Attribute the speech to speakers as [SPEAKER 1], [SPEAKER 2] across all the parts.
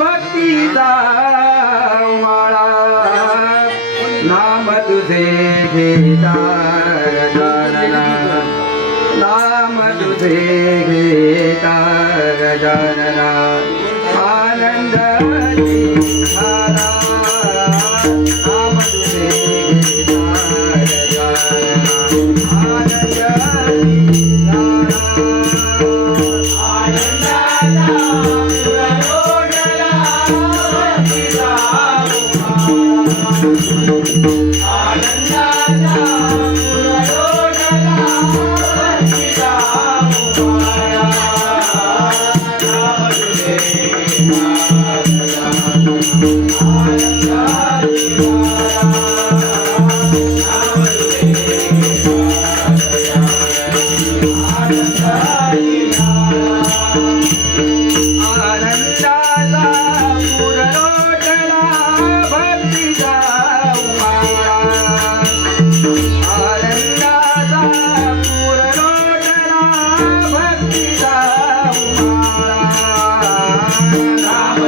[SPEAKER 1] ભક્તિ વાળા નામ તુજે નામ તુજે જાનના
[SPEAKER 2] ডালা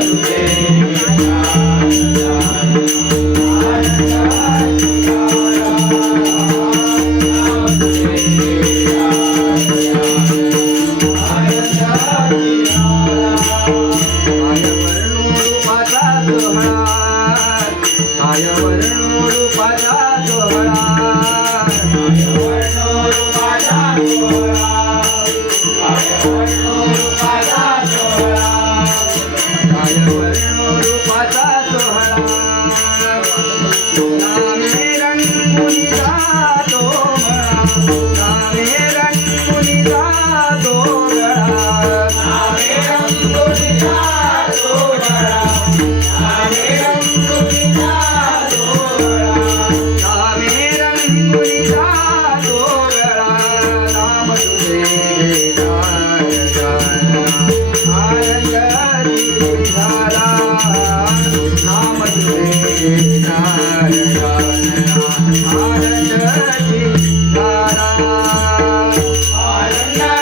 [SPEAKER 2] आयमरुर
[SPEAKER 1] बाजा जोरा आय मला
[SPEAKER 2] जराबा
[SPEAKER 1] Thank you.
[SPEAKER 2] la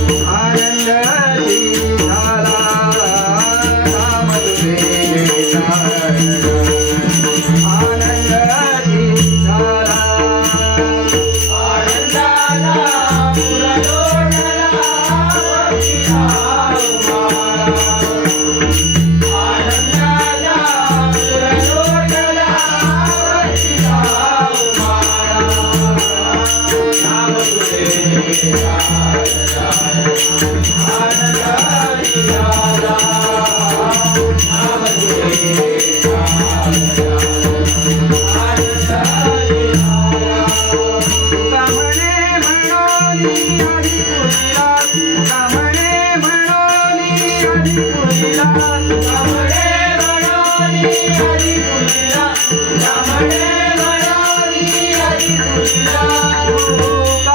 [SPEAKER 1] भारी हरी
[SPEAKER 2] पुरे भारी
[SPEAKER 1] पुष्ला